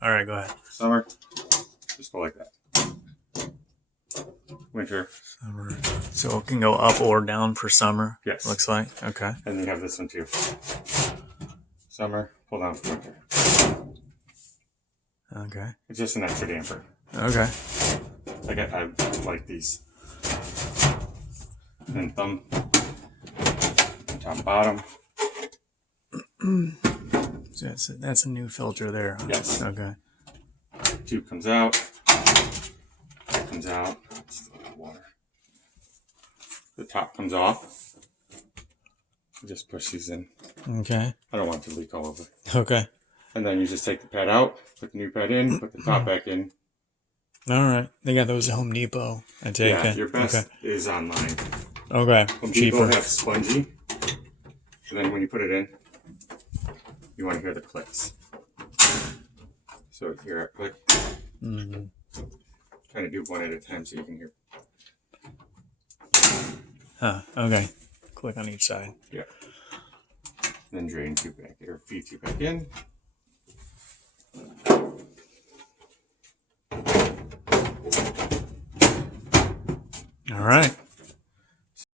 All right, go ahead. Summer, just go like that. Winter. Summer. So it can go up or down for summer. Yes. Looks like. Okay. And then you have this one too. Summer, pull down for winter. Okay. It's just an extra damper. Okay. I like these. And then thumb, top and bottom. So that's a new filter there. Huh? Yes. Okay. Tube comes out. Comes out. Just a little water. The top comes off. Just push these in. Okay. I don't want it to leak all over. Okay. And then you just take the pad out, put the new pad in, put the top back in. All right. They got those at Home Depot. I take it. Your best is online. Okay. Home Cheaper. Depot have spongy. And then when you put it in, you want to hear the clicks. So here I click. Mm-hmm. Kind of do one at a time so you can hear. Huh. Okay. Click on each side. Yeah. Then drain tube back or feed tube back in. All right.